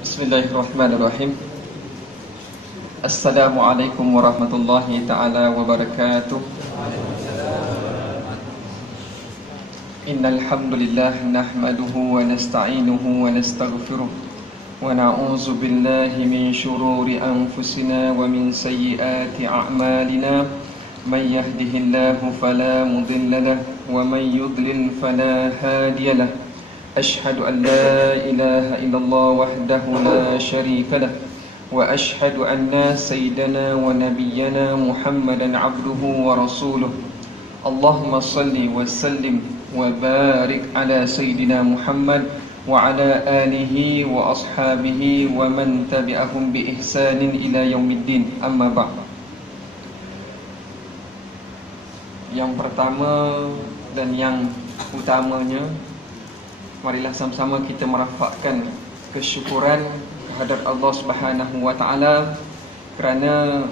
Bismillahirrahmanirrahim. Assalamualaikum warahmatullahi ta'ala wabarakatuh. Innal hamdalillah nahmaduhu wa nasta'inuhu wa nastaghfiruh wa na'udzu billahi min shururi anfusina wa min sayyiati a'malina. Man yahdihillahu fala mudilla lahu wa man yudlil fala hadiya lahu. Ashhadu an la ilaha illallah wahdahu la syarika lah wa ashhadu anna sayyidana wa nabiyyana Muhammadan abduhu wa rasuluh. Allahumma salli wa sallim wa barik ala sayyidina Muhammad wa ala alihi wa ashabihi wa man tabi'ahum bi ihsanin ila yaumiddin. Amma ba'd. Yang pertama dan yang utamanya, marilah sama-sama kita merafakkan kesyukuran terhadap Allah Subhanahu wa taala kerana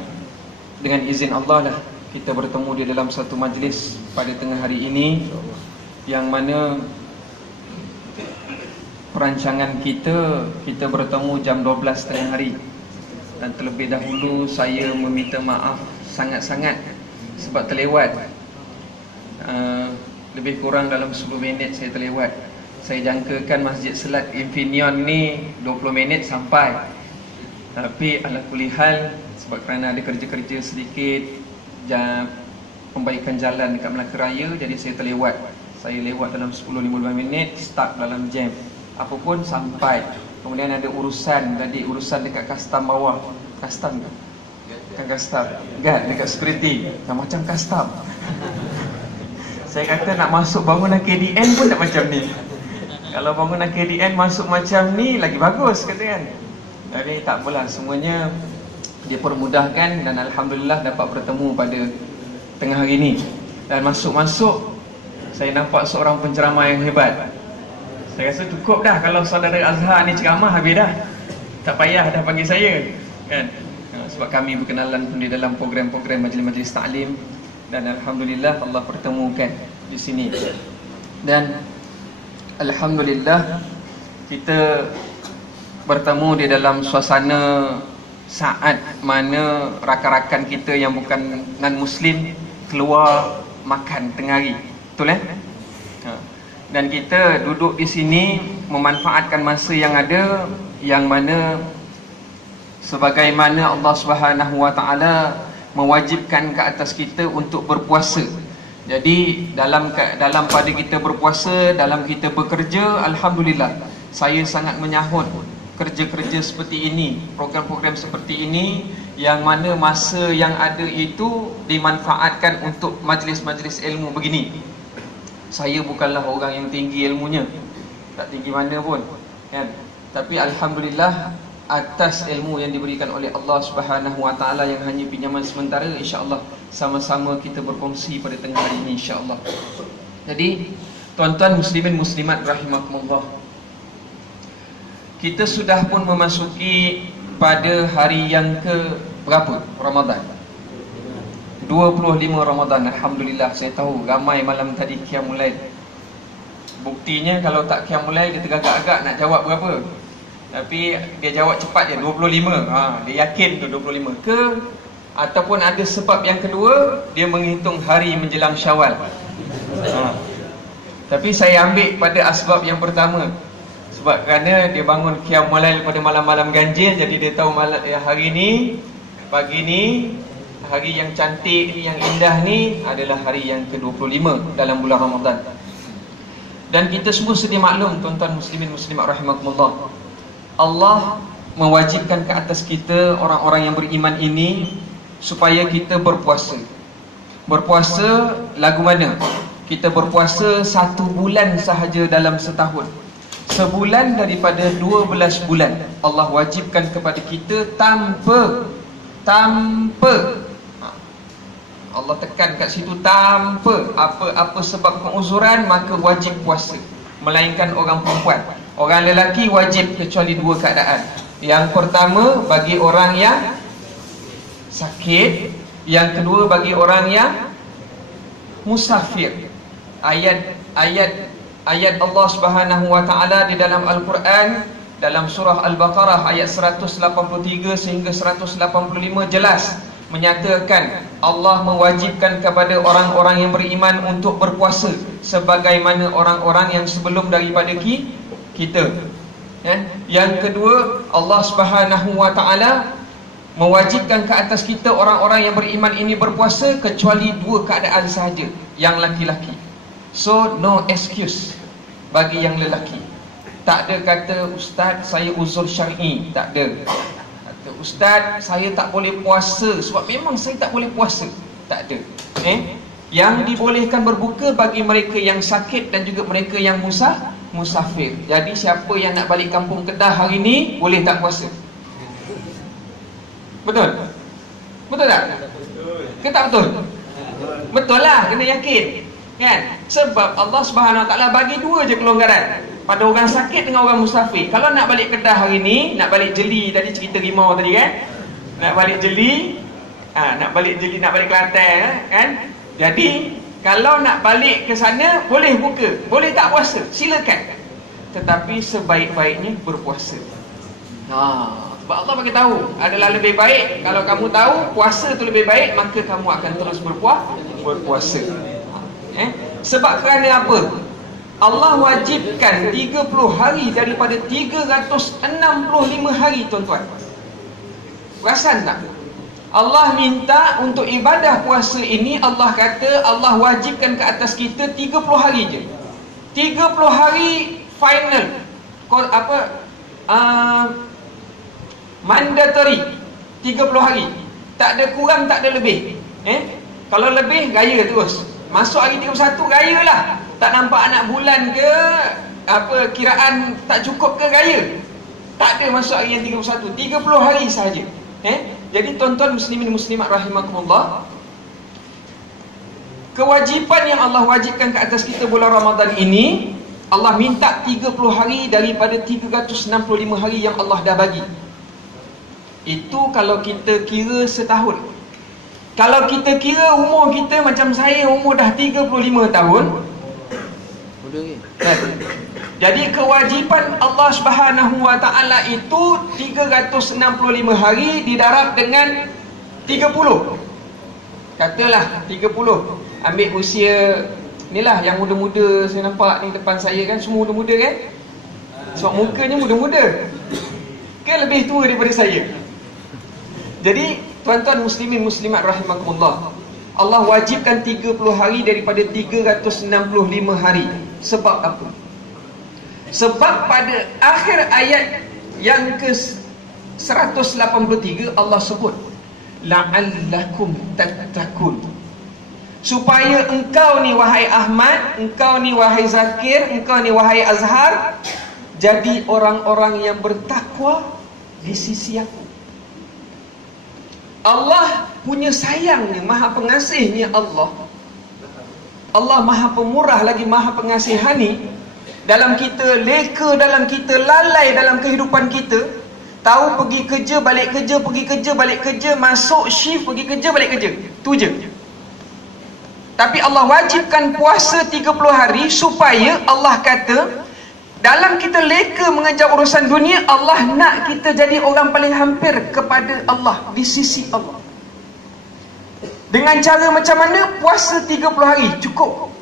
dengan izin Allah lah kita bertemu di dalam satu majlis pada tengah hari ini, yang mana perancangan kita bertemu jam 12 tengah hari. Dan terlebih dahulu saya meminta maaf sangat-sangat sebab terlewat, lebih kurang dalam 10 minit saya terlewat. Saya jangkakan Masjid Selat Infineon ni 20 minit sampai. Tapi ala kulli hal, sebab kerana ada kerja-kerja sedikit pembaikan jalan dekat Melaka Raya, jadi saya terlewat. Saya lewat dalam 10-15 minit, stuck dalam jam. Apa pun sampai. Kemudian ada urusan dekat custom bawah. Custom ke? Bukan custom. Guard dekat security. Macam custom. Saya kata nak masuk bangunan KDN pun tak macam ni. Kalau bangunan KDN masuk macam ni lagi bagus, kata kan. Jadi tak apalah, semuanya dipermudahkan dan alhamdulillah dapat bertemu pada tengah hari ni. Dan masuk-masuk saya nampak seorang penceramah yang hebat. Saya rasa cukup dah kalau saudara Azhar ni ceramah, habis dah. Tak payah dah panggil saya, kan. Sebab kami berkenalan pun di dalam program-program majlis-majlis ta'lim. Dan alhamdulillah Allah pertemukan di sini. Dan alhamdulillah kita bertemu di dalam suasana saat mana rakan-rakan kita yang bukan non-Muslim keluar makan tengah hari. Betul eh? Dan kita duduk di sini memanfaatkan masa yang ada, yang mana sebagaimana Allah Subhanahu wa taala mewajibkan ke atas kita untuk berpuasa. Jadi dalam pada kita berpuasa, dalam kita bekerja, alhamdulillah saya sangat menyahut kerja-kerja seperti ini, program-program seperti ini, yang mana masa yang ada itu dimanfaatkan untuk majlis-majlis ilmu begini. Saya bukanlah orang yang tinggi ilmunya, tak tinggi mana pun, kan? Tapi alhamdulillah atas ilmu yang diberikan oleh Allah Subhanahu wa taala yang hanya pinjaman sementara, insya-Allah sama-sama kita berkongsi pada tengah hari ini, insya-Allah. Jadi tuan-tuan muslimin muslimat rahimakumullah, kita sudah pun memasuki pada hari yang ke berapa Ramadan? 25 Ramadan. Alhamdulillah, saya tahu ramai malam tadi qiyamul lail. Buktinya kalau tak qiyamul lail dia tergagak-agak nak jawab berapa. Tapi dia jawab cepat je, 25. Dia yakin tu 25 ke? Ataupun ada sebab yang kedua, dia menghitung hari menjelang Syawal. Tapi saya ambil pada asbab yang pertama. Sebab kerana dia bangun qiyamul lail pada malam-malam ganjil, jadi dia tahu hari ni, pagi ni, hari yang cantik ni, yang indah ni adalah hari yang ke-25 dalam bulan Ramadan. Dan kita semua sedia maklum, tuan-tuan muslimin muslimat rahimakumullah, Allah mewajibkan ke atas kita orang-orang yang beriman ini supaya kita berpuasa. Berpuasa lagu mana? Kita berpuasa 1 bulan sahaja dalam setahun. Sebulan daripada 12 bulan Allah wajibkan kepada kita tanpa Allah tekan kat situ, tanpa apa-apa sebab penguzuran maka wajib puasa. Melainkan orang perempuan. Orang lelaki wajib kecuali 2 keadaan. Yang pertama bagi orang yang sakit, yang kedua bagi orang yang musafir. Ayat Allah Subhanahu wa taala di dalam Al-Quran Dalam surah Al-Baqarah ayat 183 sehingga 185 jelas menyatakan Allah mewajibkan kepada orang-orang yang beriman untuk berpuasa sebagaimana orang-orang yang sebelum daripada kita. Yang kedua, Allah Subhanahu wa taala mewajibkan ke atas kita orang-orang yang beriman ini berpuasa kecuali dua keadaan sahaja, yang laki-laki. So no excuse bagi yang lelaki. Tak ada kata ustaz saya uzur syar'i, tak ada. Kata ustaz saya tak boleh puasa sebab memang saya tak boleh puasa, tak ada. Yang dibolehkan berbuka bagi mereka yang sakit dan juga mereka yang musafir. Jadi siapa yang nak balik kampung Kedah hari ni boleh tak puasa? Betul? Betul tak? Ke tak betul? Betul lah, kena yakin. Kan? Sebab Allah Subhanahu Wa Taala bagi dua je kelonggaran pada orang sakit dengan orang musafir. Kalau nak balik Kedah hari ni, nak balik Jeli, tadi cerita rimau tadi kan, nak balik Jeli, nak balik Kelantan kan. Jadi kalau nak balik ke sana boleh buka, boleh tak puasa, silakan. Tetapi sebaik-baiknya berpuasa. Sebab Allah bagi tahu adalah lebih baik. Kalau kamu tahu puasa tu lebih baik, maka kamu akan terus berpuasa. Sebab kerana apa? Allah wajibkan 30 hari daripada 365 hari, tuan-tuan. Perasan tak? Allah minta untuk ibadah puasa ini, Allah kata Allah wajibkan ke atas kita 30 hari je. 30 hari final. Mandatory. 30 hari. Tak ada kurang, tak ada lebih. Kalau lebih, gaya terus. Masuk hari 31, gaya lah. Tak nampak anak bulan ke kiraan tak cukup ke, gaya. Tak ada masuk hari yang 31, 30 hari sahaja. Jadi tuan-tuan muslimin muslimat rahimakumullah, kewajipan yang Allah wajibkan ke atas kita bulan Ramadan ini, Allah minta 30 hari daripada 365 hari yang Allah dah bagi. Itu kalau kita kira setahun. Kalau kita kira umur kita, macam saya umur dah 35 tahun. Jadi kewajipan Allah Subhanahu Wa Taala itu 365 hari didarab dengan 30. Katalah 30. Ambil usia inilah yang muda-muda saya nampak ni depan saya kan, semua muda-muda kan? Sebab mukanya muda-muda. Kan lebih tua daripada saya. Jadi tuan-tuan muslimin muslimat rahimakumullah, Allah wajibkan 30 hari daripada 365 hari. Sebab apa? Sebab pada akhir ayat yang ke 183 Allah sebut la'allakum tattaqun, supaya engkau ni wahai Ahmad, engkau ni wahai Zakir, engkau ni wahai Azhar, jadi orang-orang yang bertakwa di sisi aku. Allah punya sayangnya, maha pengasihnya Allah. Allah maha pemurah lagi maha pengasihani. Dalam kita leka, dalam kita lalai dalam kehidupan kita, tahu pergi kerja, balik kerja, pergi kerja, balik kerja, masuk shift, pergi kerja, balik kerja, tu je. Tapi Allah wajibkan puasa 30 hari supaya Allah kata, dalam kita leka mengejar urusan dunia, Allah nak kita jadi orang paling hampir kepada Allah, di sisi Allah. Dengan cara macam mana? Puasa 30 hari cukup.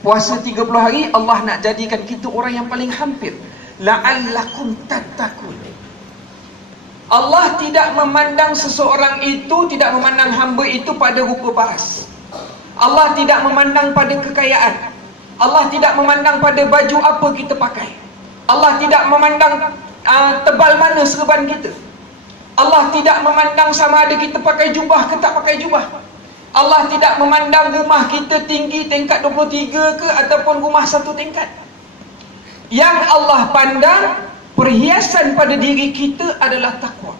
Puasa 30 hari Allah nak jadikan kita orang yang paling hampir. La'allakum tattaqun. Allah tidak memandang seseorang itu, tidak memandang hamba itu pada rupa paras. Allah tidak memandang pada kekayaan. Allah tidak memandang pada baju apa kita pakai. Allah tidak memandang tebal mana serban kita. Allah tidak memandang sama ada kita pakai jubah ke tak pakai jubah. Allah tidak memandang rumah kita tinggi tingkat 23 ke ataupun rumah satu tingkat. Yang Allah pandang, perhiasan pada diri kita adalah takwa.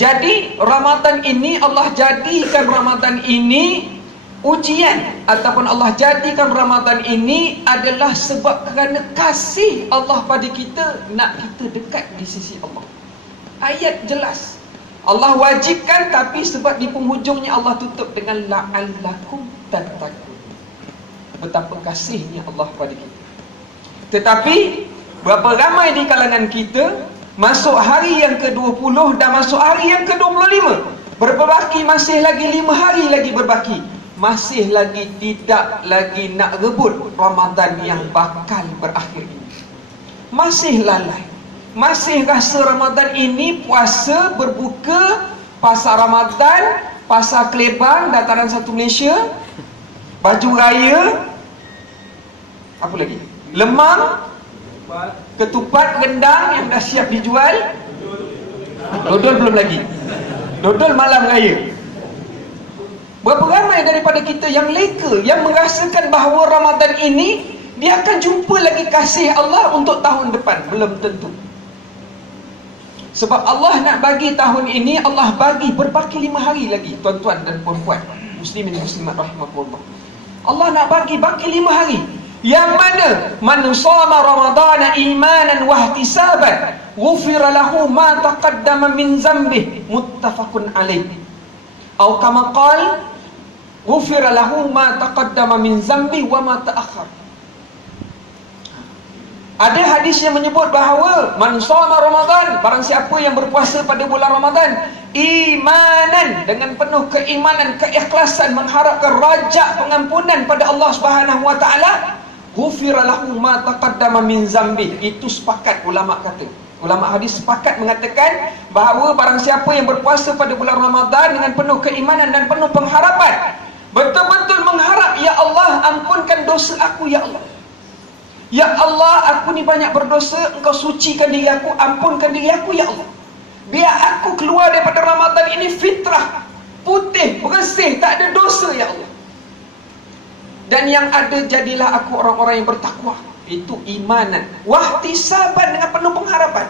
Jadi Ramadan ini Allah jadikan Ramadan ini ujian, ataupun Allah jadikan Ramadan ini adalah sebab kerana kasih Allah pada kita, nak kita dekat di sisi Allah. Ayat jelas. Allah wajibkan, tapi sebab di penghujungnya Allah tutup dengan la'allakum tattaqun. Betapa kasihnya Allah pada kita. Tetapi Berapa ramai di kalangan kita masuk hari yang ke-20 dan masuk hari yang ke-25, berbaki masih lagi 5 hari lagi berbaki, masih lagi tidak lagi nak rebut Ramadan yang bakal berakhir ini. Masih lalai, masih rasa Ramadan ini puasa, berbuka, pasar Ramadan, pasar Kelebang, dataran satu Malaysia, baju raya, apa lagi? Lemang, ketupat, rendang yang dah siap dijual. Dodol belum lagi. Dodol malam raya. Berapa ramai daripada kita yang leka, yang merasakan bahawa Ramadan ini dia akan jumpa lagi kasih Allah untuk tahun depan? Belum tentu. Sebab Allah nak bagi tahun ini, Allah bagi berbaki 5 hari lagi, tuan-tuan dan puan-puan, muslimin muslimat rahmatullah. Allah nak bagi 5 hari. Yang mana man shama ramadana imanan wa ihtisaban ghufira lahu ma taqaddama min dhanbihi, muttafaqun alaih. Atau kama qala ghufira lahu ma taqaddama min dhanbihi wa ma ta'akhkhar. Ada hadis yang menyebut bahawa man shama Ramadan, barang siapa yang berpuasa pada bulan Ramadan imanan, dengan penuh keimanan, keikhlasan, mengharapkan rajak pengampunan pada Allah Subhanahu wa taala, ghufira lahu ma taqaddama min zambi. Itu sepakat ulama kata. Ulama hadis sepakat mengatakan bahawa barang siapa yang berpuasa pada bulan Ramadan dengan penuh keimanan dan penuh pengharapan, betul-betul mengharap, ya Allah ampunkan dosa aku ya Allah. Ya Allah, aku ni banyak berdosa, Engkau sucikan diri aku, ampunkan diri aku ya Allah. Biar aku keluar daripada Ramadan ini fitrah, putih, bersih, tak ada dosa ya Allah. Dan yang ada jadilah aku orang-orang yang bertakwa. Itu imanan, wahtisaban, dengan penuh pengharapan.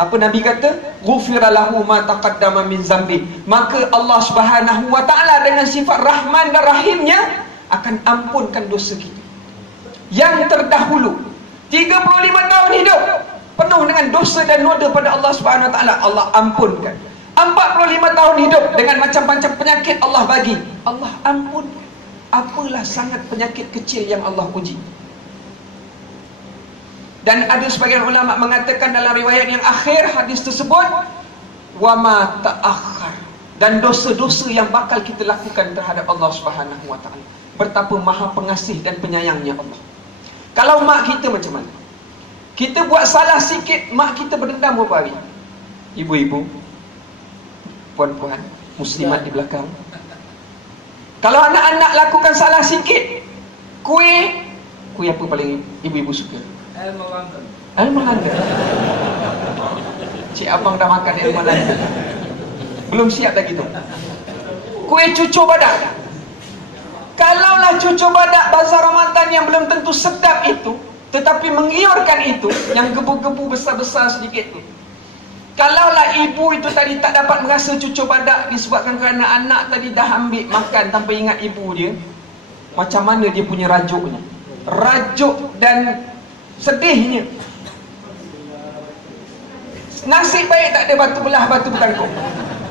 Apa Nabi kata? Ghufira lahu ma taqaddama min zambi. Maka Allah Subhanahu wa taala dengan sifat Rahman dan Rahimnya akan ampunkan dosa kita yang terdahulu. 35 tahun hidup penuh dengan dosa dan noda pada Allah Subhanahu wa taala, Allah ampunkan. 45 tahun hidup dengan macam-macam penyakit Allah bagi, Allah ampunkan. Apalah sangat penyakit kecil yang Allah uji. Dan ada sebagian ulama mengatakan dalam riwayat yang akhir hadis tersebut, wa ma ta'akhkhar, dan dosa-dosa yang bakal kita lakukan terhadap Allah Subhanahu wa taala. Betapa maha pengasih dan penyayangnya Allah. Kalau mak kita macam mana? Kita buat salah sikit, mak kita berdendam berapa hari? Ibu-ibu, puan-puan, muslimat di belakang. Kalau anak-anak lakukan salah sikit, kuih apa paling ibu-ibu suka? Almangga. Cik abang dah makan almangga. Belum siap lagi tu. Kuih cucur badak. Kalaulah cucur badak bazar Ramadan yang belum tentu sedap itu, tetapi menggiurkan itu, yang gebu-gebu besar-besar sedikit tu. Kalaulah ibu itu tadi tak dapat merasa cucur badak disebabkan kerana anak tadi dah ambil makan tanpa ingat ibu dia, macam mana dia punya rajuknya? Rajuk dan sedihnya. Nasib baik tak ada batu belah, batu bertangkup.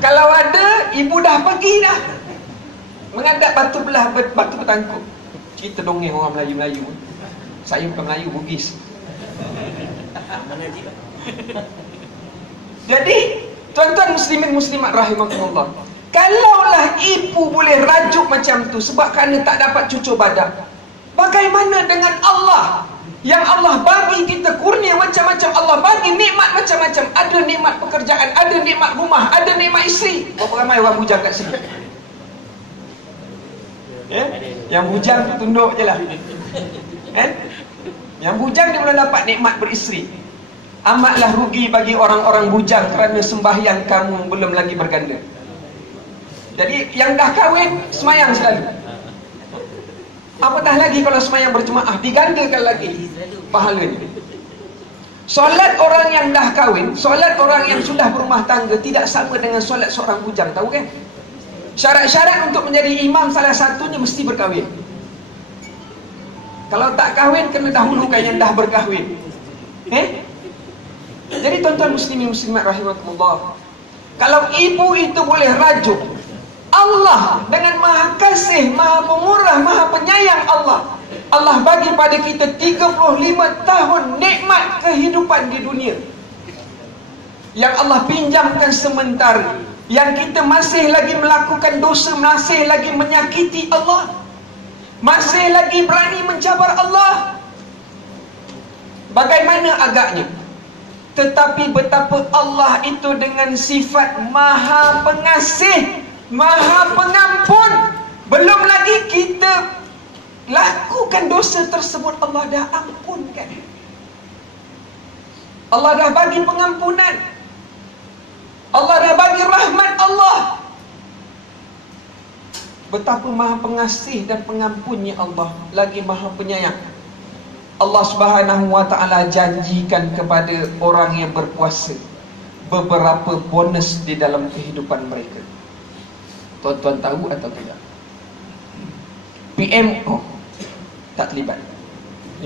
Kalau ada, ibu dah pergi dah mengadap batu belah, batu bertangkup. Kita dongeng orang Melayu-Melayu. Saya bukan Melayu, Bugis. Jadi, tuan-tuan muslimin muslimat rahimakumullah, kalaulah ibu boleh rajuk macam tu sebab kerana tak dapat cucur badak, bagaimana dengan Allah yang Allah bagi kita kurnia macam-macam? Allah bagi nikmat macam-macam. Ada nikmat pekerjaan, ada nikmat rumah, ada nikmat isteri. Berapa ramai orang bujang kat sini? Yang bujang tunduk je lah. Yang bujang dia boleh dapat nikmat beristeri. Amatlah rugi bagi orang-orang bujang kerana sembahyang kamu belum lagi berganda. Jadi yang dah kahwin semayang selalu. Apatah lagi kalau semayang berjemaah, digandakan lagi pahalanya. Solat orang yang dah kahwin, solat orang yang sudah berumah tangga tidak sama dengan solat seorang bujang, tahu kan? Syarat-syarat untuk menjadi imam salah satunya mesti berkahwin. Kalau tak kahwin, kena dahulukan yang dah berkahwin. Jadi tuan-tuan muslimin muslimat rahimakumullah, kalau ibu itu boleh rajuk, Allah dengan maha kasih, maha pemurah, maha penyayang Allah Allah bagi pada kita 35 tahun nikmat kehidupan di dunia yang Allah pinjamkan sementara, yang kita masih lagi melakukan dosa, masih lagi menyakiti Allah, masih lagi berani mencabar Allah. Bagaimana agaknya? Tetapi betapa Allah itu dengan sifat Maha Pengasih, Maha Pengampun. Belum lagi kita lakukan dosa tersebut, Allah dah ampunkan. Allah dah bagi pengampunan, Allah dah bagi rahmat Allah. Betapa Maha Pengasih dan Pengampunnya Allah, lagi Maha Penyayang. Allah Subhanahu wa ta'ala janjikan kepada orang yang berpuasa beberapa bonus di dalam kehidupan mereka. Tuan-tuan tahu atau tidak? PMO tak terlibat,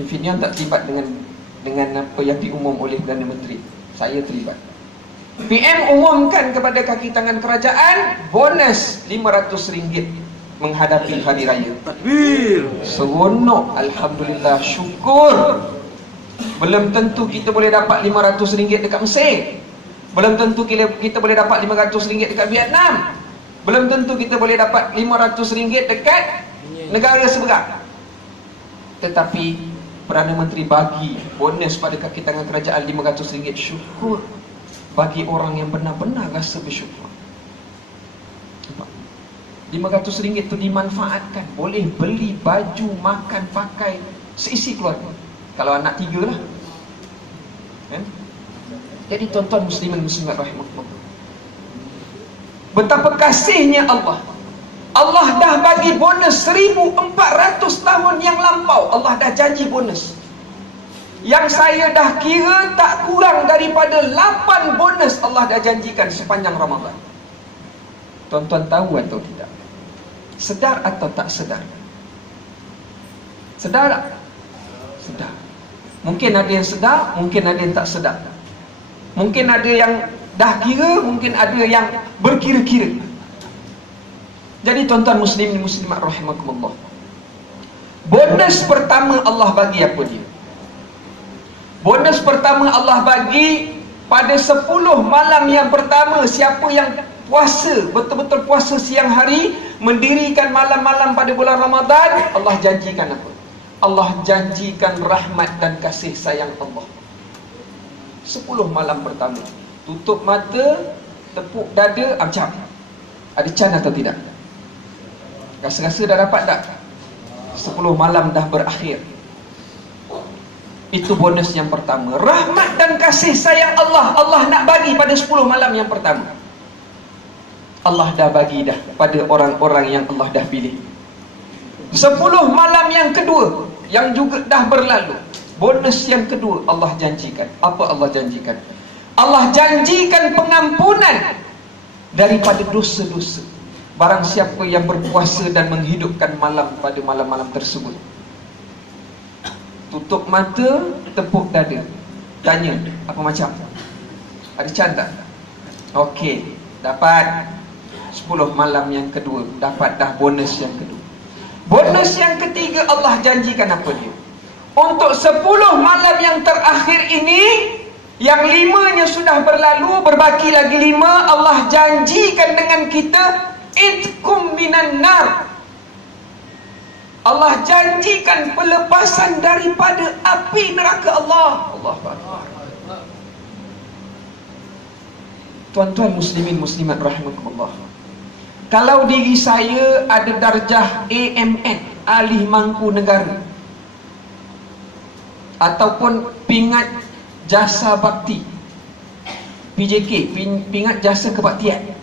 Infineon tak terlibat dengan apa yang diumum oleh Perdana Menteri. Saya terlibat. PM umumkan kepada kaki tangan kerajaan bonus RM500 menghadapi hari raya. Takbir. Seronok, alhamdulillah, syukur. Belum tentu kita boleh dapat RM500 dekat Mesir. Belum tentu kita boleh dapat RM500 dekat Vietnam. Belum tentu kita boleh dapat RM500 dekat negara seberang. Tetapi Perdana Menteri bagi bonus pada kaki tangan kerajaan RM500. Syukur bagi orang yang benar-benar rasa bersyukur. RM500 itu dimanfaatkan, boleh beli baju, makan, pakai seisi keluarga. Kalau anak 3 lah. Jadi tuan-tuan muslimin muslimat rahimahullah, betapa kasihnya Allah. Allah dah bagi bonus 1400 tahun yang lampau. Allah dah janji bonus yang saya dah kira tak kurang daripada 8 bonus Allah dah janjikan sepanjang Ramadan. Tuan-tuan tahu atau tidak? Sedar atau tak sedar? Sedar tak? Sedar. Mungkin ada yang sedar, mungkin ada yang tak sedar. Mungkin ada yang dah kira, mungkin ada yang berkira-kira. Jadi tuan-tuan muslimin muslimat rahimakumullah, bonus pertama Allah bagi apa dia? Bonus pertama Allah bagi pada 10 malam yang pertama. Siapa yang puasa, betul-betul puasa siang hari, mendirikan malam-malam pada bulan Ramadan, Allah janjikan apa? Allah janjikan rahmat dan kasih sayang Allah. 10 malam pertama, tutup mata, tepuk dada, amcam. Ada can atau tidak? Rasa-rasa dah dapat tak? 10 malam dah berakhir. Itu bonus yang pertama. Rahmat dan kasih sayang Allah, Allah nak bagi pada 10 malam yang pertama. Allah dah bagi dah pada orang-orang yang Allah dah pilih. 10 malam yang kedua, yang juga dah berlalu, bonus yang kedua Allah janjikan. Apa Allah janjikan? Allah janjikan pengampunan daripada dosa-dosa barang siapa yang berpuasa dan menghidupkan malam pada malam-malam tersebut. Tutup mata, tepuk dada, tanya, apa macam? Ada can tak? Okey, dapat 10 malam yang kedua, dapat dah bonus yang kedua. Bonus yang ketiga Allah janjikan apa dia? Untuk 10 malam yang terakhir ini, yang 5-nya sudah berlalu, berbaki lagi 5, Allah janjikan dengan kita itkum minan nar. Allah janjikan pelepasan daripada api neraka Allah. Allahu Akbar. Tuan-tuan muslimin muslimat rahimakumullah, kalau diri saya ada darjah AMN, Ahli Mangku Negara, ataupun Pingat Jasa Bakti, PJK, Pingat Jasa Kebaktian,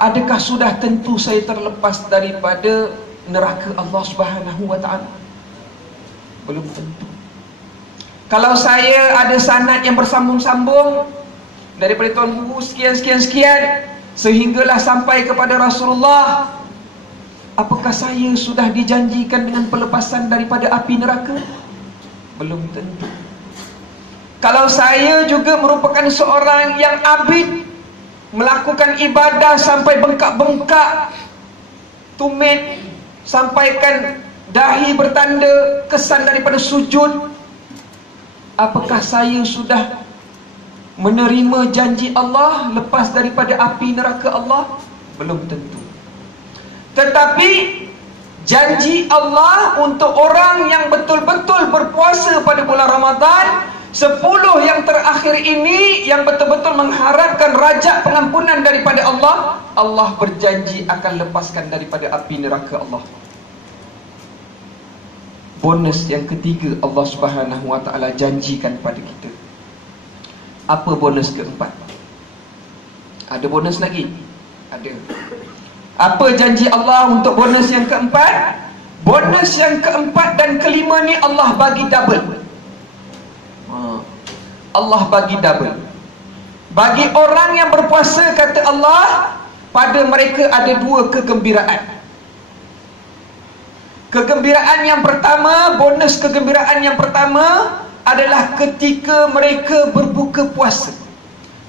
adakah sudah tentu saya terlepas daripada neraka Allah Subhanahu wa ta'ala? Belum tentu. Kalau saya ada sanad yang bersambung-sambung daripada Tuan Guru sekian sehinggalah sampai kepada Rasulullah, apakah saya sudah dijanjikan dengan pelepasan daripada api neraka? Belum tentu. Kalau saya juga merupakan seorang yang abid, melakukan ibadah sampai bengkak-bengkak, tumit, sampaikan dahi bertanda, kesan daripada sujud. Apakah saya sudah menerima janji Allah lepas daripada api neraka Allah? Belum tentu. Tetapi janji Allah untuk orang yang betul-betul berpuasa pada bulan Ramadan, 10 yang terakhir ini, yang betul-betul mengharapkan rajak pengampunan daripada Allah, Allah berjanji akan lepaskan daripada api neraka Allah. Bonus yang ketiga Allah Subhanahu wa ta'ala janjikan pada kita. Apa bonus keempat? Ada bonus lagi? Ada. Apa janji Allah untuk bonus yang keempat? Bonus yang keempat dan kelima ni Allah bagi double. Allah bagi double. Bagi orang yang berpuasa, kata Allah, pada mereka ada 2 kegembiraan. Kegembiraan yang pertama, bonus kegembiraan yang pertama adalah ketika mereka berbuka puasa.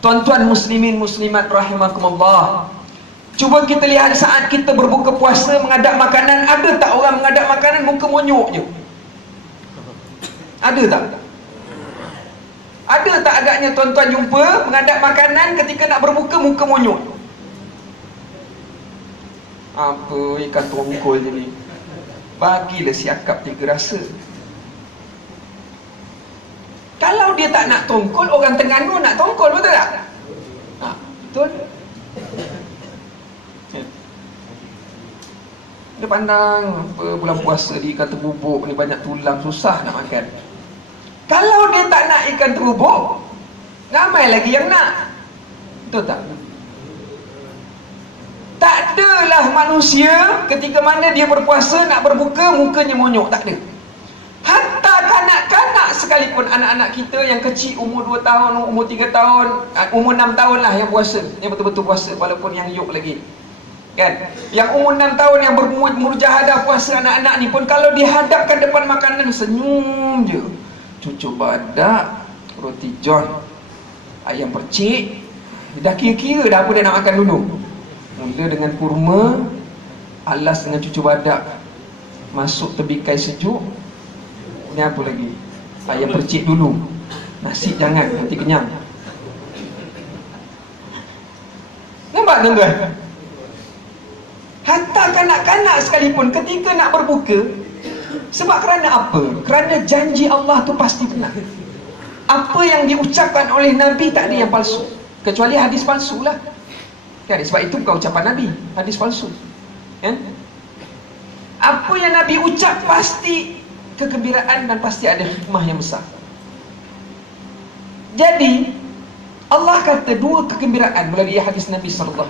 Tuan-tuan muslimin muslimat rahimakumullah, cuba kita lihat saat kita berbuka puasa, mengadap makanan. Ada tak orang mengadap makanan muka monyok je? Ada tak? Ada tak agaknya tuan-tuan jumpa mengadap makanan ketika nak berbuka muka monyok? Apa ikan tongkol je ni? Bagilah siakap 3 rasa. Kalau dia tak nak tongkol, orang Terengganu nak tongkol, betul tak? Betul. Dia pandang apa bulan puasa di ikan terbubuk ni banyak tulang, susah nak makan. Kalau dia tak nak ikan terbubuk, ramai lagi yang nak. Betul tak? Tak adalah manusia ketika mana dia berpuasa nak berbuka mukanya monyok, tak ada. Hatta kanak-kanak sekalipun, anak-anak kita yang kecil umur 2 tahun, umur 3 tahun, umur 6 tahun lah yang puasa, yang betul-betul puasa, walaupun yang yuk lagi. Kan? Yang umur 6 tahun yang bermujahadah puasa anak-anak ni pun, kalau dihadapkan depan makanan senyum je. Cucuk badak, roti john, ayam percik, dah kira-kira dah apa dia nak makan dulu. Mula dengan kurma, alas dengan cucuk badak, masuk tebikai sejuk. Ni apa lagi? Ayam percik dulu, nasi jangan, nanti kenyang. Nampak tuan-tuan? Hatta kanak-kanak sekalipun ketika nak berbuka, sebab kerana apa? Kerana janji Allah tu pasti benar. Apa yang diucapkan oleh Nabi tak ada yang palsu, kecuali hadis palsu lah. Kan? Sebab itu bukan ucapan Nabi, hadis palsu. Kan? Apa yang Nabi ucap pasti kegembiraan dan pasti ada hikmah yang besar. Jadi Allah kata 2 kegembiraan melalui hadis Nabi SAW.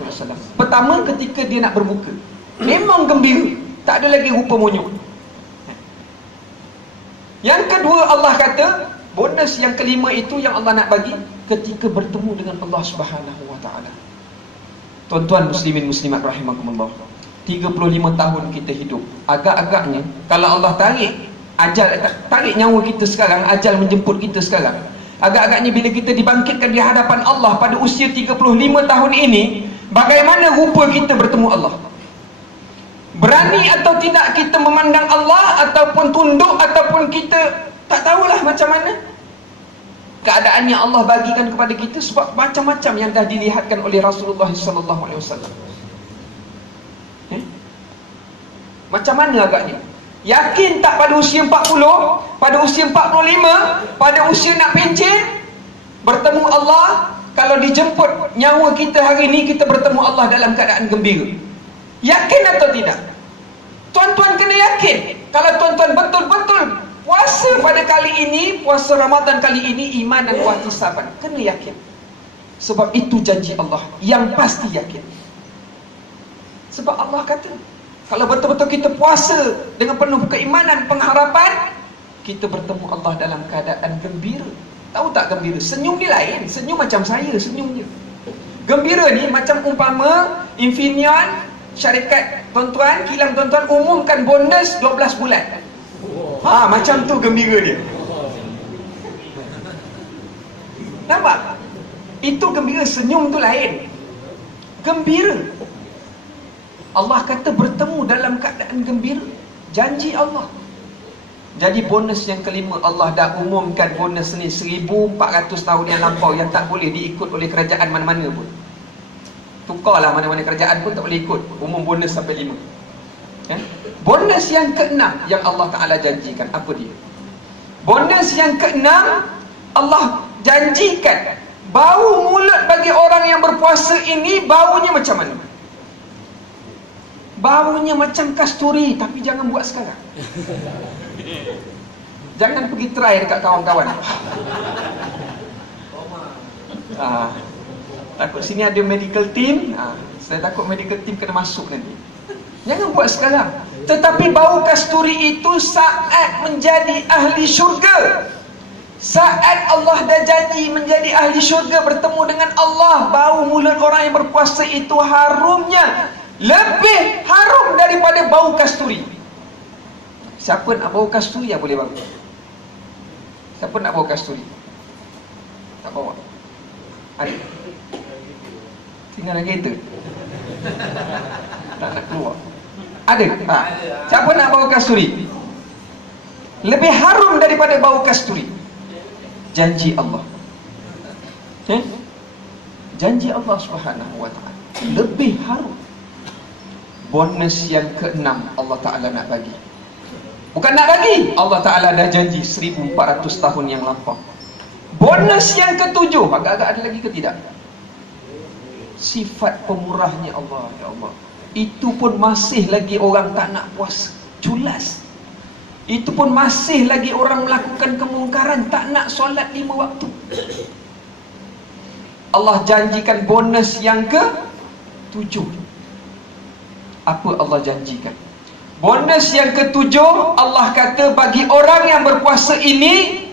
Pertama, ketika dia nak berbuka, memang gembira, tak ada lagi rupa monyok. Yang kedua, Allah kata bonus yang kelima itu yang Allah nak bagi ketika bertemu dengan Allah Subhanahu wa ta'ala. Tuan-tuan muslimin muslimat rahimakumullah, 35 tahun kita hidup. Agak-agaknya kalau Allah tarik nyawa kita sekarang, ajal menjemput kita sekarang, agak-agaknya bila kita dibangkitkan di hadapan Allah pada usia 35 tahun ini, bagaimana rupa kita bertemu Allah? Berani atau tidak kita memandang Allah, ataupun tunduk, ataupun kita tak tahulah macam mana keadaannya Allah bagikan kepada kita, sebab macam-macam yang dah dilihatkan oleh Rasulullah SAW. Macam mana agaknya? Yakin tak pada usia 40, pada usia 45, pada usia nak pencet, bertemu Allah, kalau dijemput nyawa kita hari ni, kita bertemu Allah dalam keadaan gembira? Yakin atau tidak? Tuan-tuan kena yakin. Kalau tuan-tuan betul-betul puasa pada kali ini, puasa Ramadan kali ini, iman dan wahtisaban, kena yakin. Sebab itu janji Allah yang pasti yakin. Sebab Allah kata, kalau betul-betul kita puasa dengan penuh keimanan, pengharapan, kita bertemu Allah dalam keadaan gembira. Tahu tak gembira? Senyum ni lain. Senyum macam saya senyumnya. Gembira ni macam umpama Infineon, syarikat tuan-tuan, kilang tuan-tuan umumkan bonus 12 bulan. Macam tu gembira dia. Nampak? Itu gembira, senyum tu lain. Gembira. Allah kata bertemu dalam keadaan gembira. Janji Allah. Jadi bonus yang kelima, Allah dah umumkan bonus ni 1400 tahun yang lampau yang tak boleh diikut oleh kerajaan mana-mana pun. Tukarlah mana-mana kerajaan pun tak boleh ikut. Umum bonus sampai 5. Bonus yang keenam yang Allah Ta'ala janjikan, apa dia? Bonus yang keenam, Allah janjikan bau mulut bagi orang yang berpuasa ini, baunya macam mana? Baunya macam kasturi, tapi jangan buat sekarang. Jangan pergi try dekat kawan-kawan. Takut sini ada medical team. Saya takut medical team kena masuk nanti. Jangan buat sekarang. Tetapi bau kasturi itu saat menjadi ahli syurga, saat Allah dah janji menjadi ahli syurga, bertemu dengan Allah, bau mulut orang yang berpuasa itu harumnya lebih harum daripada bau kasturi. Siapa nak bau kasturi yang boleh bau? Siapa nak bau kasturi? Tak bawa? Ada? Tinggal lagi itu? Tak nak keluar? Ada? Siapa nak bau kasturi? Lebih harum daripada bau kasturi. Janji Allah. Janji Allah Subhanahu wa ta'ala. Lebih harum. Bonus yang keenam Allah Ta'ala nak bagi. Bukan nak bagi, Allah Ta'ala dah janji 1400 tahun yang lampau. Bonus yang ketujuh, agak-agak ada lagi ke tidak? Sifat pemurahnya Allah. Ya Allah, itu pun masih lagi orang tak nak puasa, culas. Itu pun masih lagi orang melakukan kemungkaran, tak nak solat 5 waktu. Allah janjikan bonus yang ke-7. Apa Allah janjikan? Bonus yang ke-7, Allah kata bagi orang yang berpuasa ini,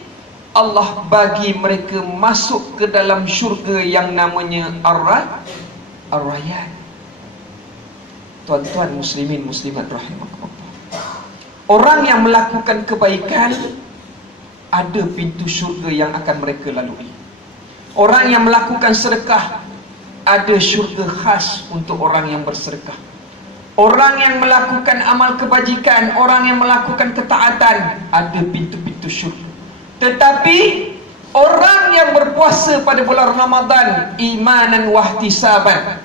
Allah bagi mereka masuk ke dalam syurga yang namanya Ar-Rayyan. Tuan-tuan muslimin muslimat rahimakumullah, orang yang melakukan kebaikan, ada pintu syurga yang akan mereka lalui. Orang yang melakukan sedekah, ada syurga khas untuk orang yang bersedekah. Orang yang melakukan amal kebajikan, orang yang melakukan ketaatan, ada pintu-pintu syurga. Tetapi orang yang berpuasa pada bulan Ramadan imanan wahtisaban,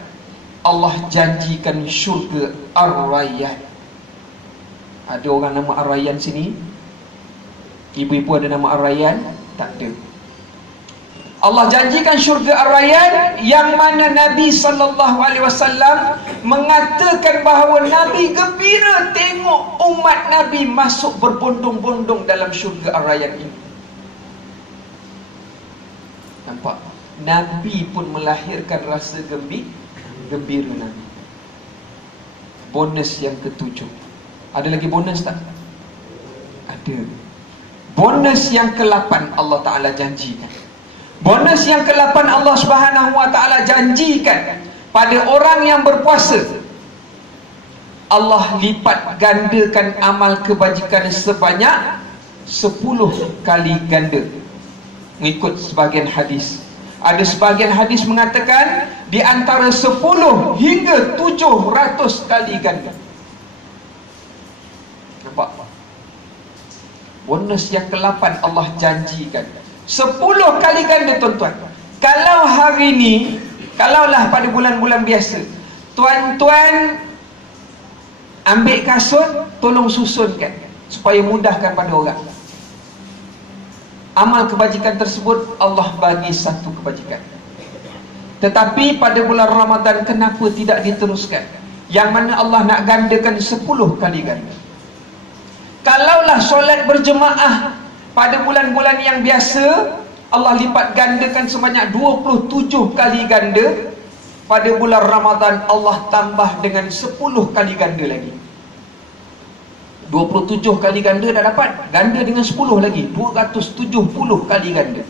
Allah janjikan syurga Ar-Rayyan. Ada orang nama Ar-Rayyan sini? Ibu-ibu ada nama Ar-Rayyan? Tak ada. Allah janjikan syurga Ar-Rayyan, yang mana Nabi SAW mengatakan bahawa Nabi gembira tengok umat Nabi masuk berbondong-bondong dalam syurga Ar-Rayyan ini. Nampak? Nabi pun melahirkan rasa gembira Nabi. Bonus yang ke-7. Ada lagi bonus tak? Ada. Bonus yang ke-8 Allah Ta'ala janjikan. Bonus yang ke-8 Allah Subhanahu wa ta'ala janjikan pada orang yang berpuasa, Allah lipat gandakan amal kebajikan sebanyak 10 kali ganda. Mengikut sebahagian hadis, ada sebahagian hadis mengatakan di antara 10 hingga 700 kali ganda. Nampak? Bonus yang ke-8 Allah janjikan 10 kali ganda, tuan-tuan. Kalau hari ni, kalaulah pada bulan-bulan biasa, tuan-tuan ambil kasut, tolong susunkan supaya mudahkan pada orang. Amal kebajikan tersebut Allah bagi 1 kebajikan. Tetapi pada bulan Ramadan, kenapa tidak diteruskan? Yang mana Allah nak gandakan 10 kali ganda. Kalaulah solat berjemaah pada bulan-bulan yang biasa, Allah lipat gandakan sebanyak 27 kali ganda. Pada bulan Ramadan, Allah tambah dengan 10 kali ganda lagi. 27 kali ganda dah dapat, ganda dengan 10 lagi, 270 kali ganda.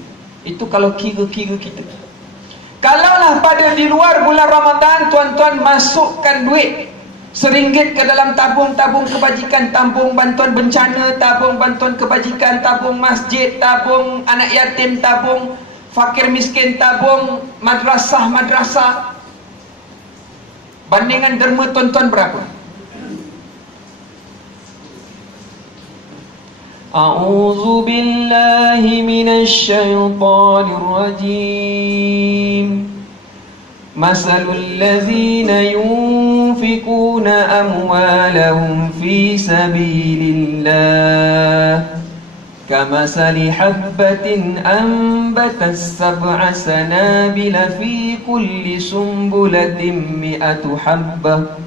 Itu kalau kira-kira kita. Kalaulah pada di luar bulan Ramadan, tuan-tuan masukkan duit RM1 ke dalam tabung-tabung kebajikan, tabung bantuan bencana, tabung bantuan kebajikan, tabung masjid, tabung anak yatim, tabung fakir miskin, tabung madrasah. Bandingan derma tuan-tuan berapa? A'udzu billahi minasyaitonir rajim. Masalul ladzina yunfikuna amwalahum fi sabilillah kamasali habbatin ambatas sab'a sanabila fi kulli sumbulatin mi'atu habbah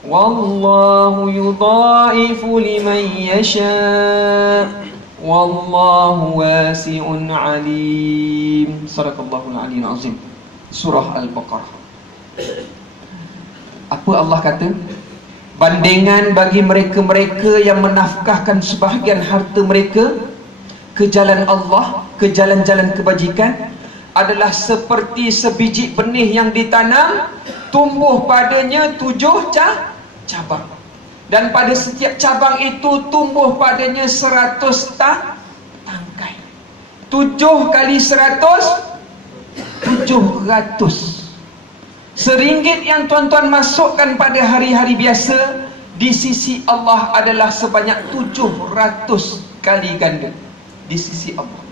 wallahu yudha'ifu liman yasha' wallahu wasi'un alim. Sadaqallahul aliyyul azim. Surah Al-Baqarah. Apa Allah kata? Bandingan bagi mereka-mereka yang menafkahkan sebahagian harta mereka ke jalan Allah, ke jalan-jalan kebajikan, adalah seperti sebiji benih yang ditanam, tumbuh padanya 7 cabang, dan pada setiap cabang itu tumbuh padanya 100 tangkai. 7 kali 100, 700. Seringgit yang tuan-tuan masukkan pada hari-hari biasa di sisi Allah adalah sebanyak 700 kali ganda di sisi Allah.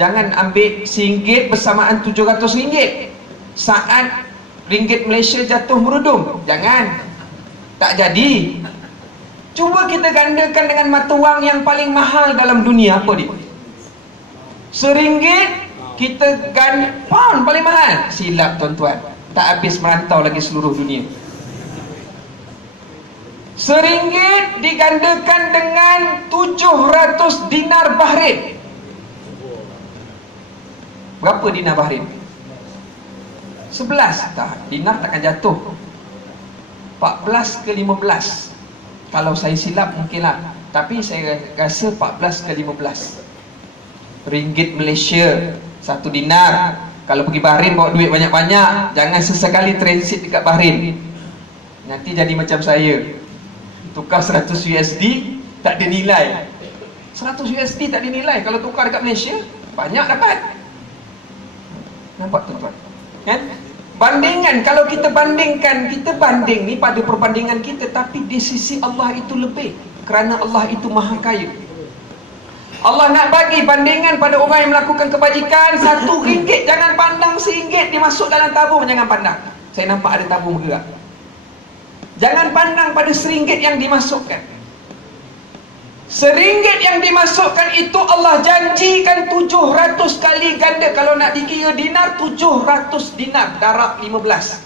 Jangan ambil RM1 bersamaan 700 ringgit. Saat ringgit Malaysia jatuh merudum, jangan. Tak jadi. Cuba kita gandakan dengan mata wang yang paling mahal dalam dunia. Apa dia? RM1 kita pound paling mahal. Silap tuan-tuan, tak habis merantau lagi seluruh dunia. RM1 digandakan dengan 700 dinar Bahrain. Berapa dinar Bahrain? 11. Tak, dinar takkan jatuh. 14 ke 15. Kalau saya silap mungkinlah, tapi saya rasa 14 ke 15 ringgit Malaysia. 1 dinar. Kalau pergi Bahrain bawa duit banyak-banyak, jangan sesekali transit dekat Bahrain, nanti jadi macam saya, tukar 100 USD tak ada nilai. 100 USD tak ada nilai. Kalau tukar dekat Malaysia banyak dapat. Nampak tuan-tuan kan? Bandingan, kalau kita bandingkan, kita banding ni pada perbandingan kita, tapi di sisi Allah itu lebih, kerana Allah itu maha kaya. Allah nak bagi bandingan pada orang yang melakukan kebajikan. RM1, jangan pandang RM1 dimasuk dalam tabung, jangan pandang. Saya nampak ada tabung bergerak. Jangan pandang pada RM1 yang dimasukkan. RM1 yang dimasukkan itu Allah janjikan 700 kali ganda. Kalau nak dikira dinar, 700 dinar, darab 15.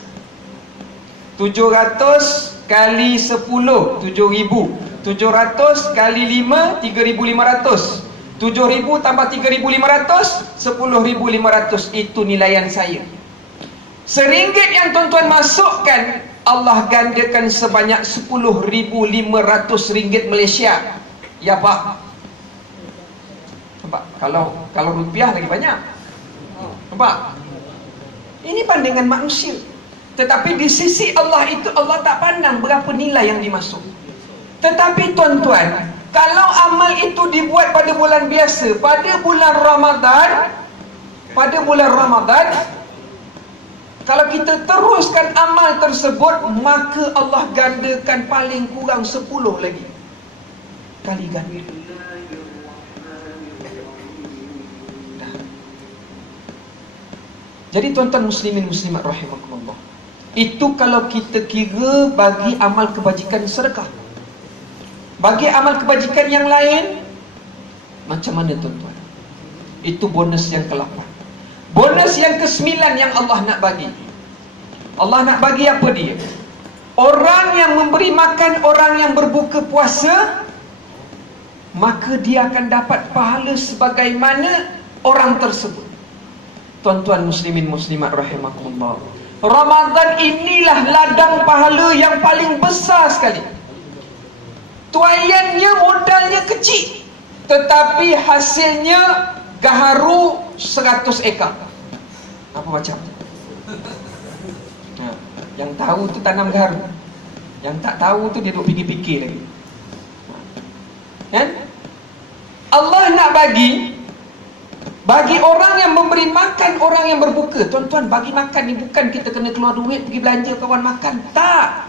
700 kali 10, 7,000. 700 kali 5, 3,500. 7,000 tambah 3,500, 10,500. Itu nilaian saya. RM1 yang tuan-tuan masukkan, Allah gandakan sebanyak 10,500 ringgit Malaysia. Ya Pak. Nampak? Kalau rupiah lagi banyak. Nampak? Ini bandingan manusia. Tetapi di sisi Allah itu, Allah tak pandang berapa nilai yang dimasuk. Tetapi tuan-tuan, kalau amal itu dibuat pada bulan biasa, pada bulan Ramadan, kalau kita teruskan amal tersebut, maka Allah gandakan paling kurang 10 lagi kali ganda. Jadi tuan-tuan muslimin muslimat rahimakumullah, itu kalau kita kira bagi amal kebajikan sedekah. Bagi amal kebajikan yang lain, macam mana tuan-tuan? Itu bonus yang ke-8. Bonus yang ke-9 yang Allah nak bagi. Allah nak bagi apa dia? Orang yang memberi makan orang yang berbuka puasa, maka dia akan dapat pahala sebagaimana orang tersebut. Tuan-tuan muslimin muslimat rahimakumullah, Ramadan inilah ladang pahala yang paling besar sekali. Tuaiannya, modalnya kecil, tetapi hasilnya gaharu 100 ekar. Apa macam? Yang tahu tu tanam gaharu, yang tak tahu tu dia duk fikir-fikir lagi. Kan? Allah nak bagi orang yang memberi makan orang yang berbuka. Tuan-tuan, bagi makan ni bukan kita kena keluar duit pergi belanja kawan makan. Tak.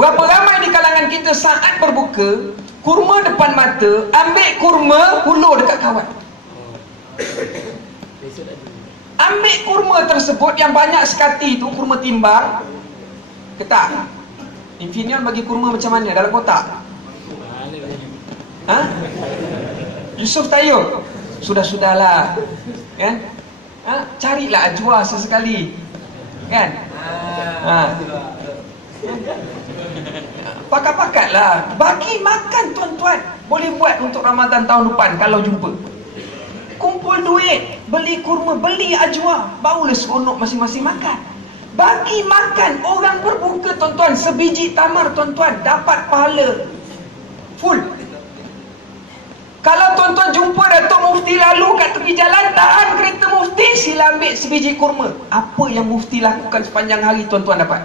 Berapa ramai di kalangan kita saat berbuka, kurma depan mata, ambil kurma, hulur dekat kawan. Ambil kurma tersebut yang banyak sekati tu, kurma timbang, ketak. Infineon bagi kurma macam mana? Dalam kotak? Ha? Yusuf Tayyub? Sudah-sudahlah, kan? Ha? Carilah ajwa sesekali, kan? Pakat-pakatlah. Bagi makan tuan-tuan. Boleh buat untuk Ramadan tahun depan kalau jumpa. Kumpul duit, beli kurma, beli ajwa, barulah seronok masing-masing makan. Bagi makan orang berbuka tuan-tuan, sebiji tamar tuan-tuan dapat pahala full. Kalau tuan-tuan jumpa Datuk Mufti lalu kat tepi jalan, tahan kereta Mufti, sila ambil sebiji kurma. Apa yang Mufti lakukan sepanjang hari tuan-tuan dapat?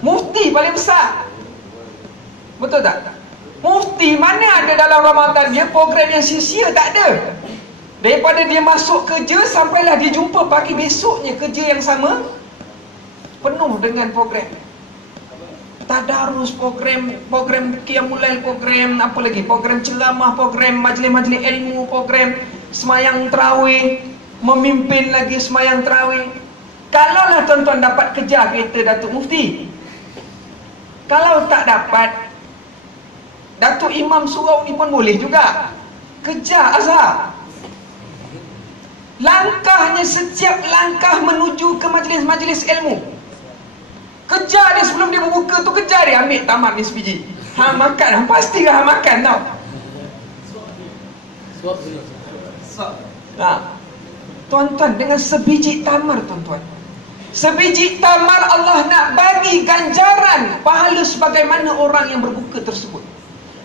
Mufti paling besar. Betul tak? Mufti mana ada dalam Ramadan dia program yang sia-sia? Tak ada. Daripada dia masuk kerja sampailah dia jumpa pagi besoknya kerja yang sama, penuh dengan program tadarus, program qiyamul lail, program apa lagi, program ceramah, program majlis-majlis ilmu, program semayang tarawih, memimpin lagi semayang tarawih. Kalaulah tuan-tuan dapat kejar kereta Datuk Mufti, kalau tak dapat Datuk Imam Surau ni pun boleh juga kejar Azhar. Langkahnya, setiap langkah menuju ke majlis-majlis ilmu, kejar dia sebelum dia berbuka tu, kejar dia, ambil tamar ni sebiji. Makan, pastilah makan tau. Tuan-tuan, dengan sebiji tamar tuan-tuan, sebiji tamar Allah nak bagi ganjaran pahala sebagaimana orang yang berbuka tersebut.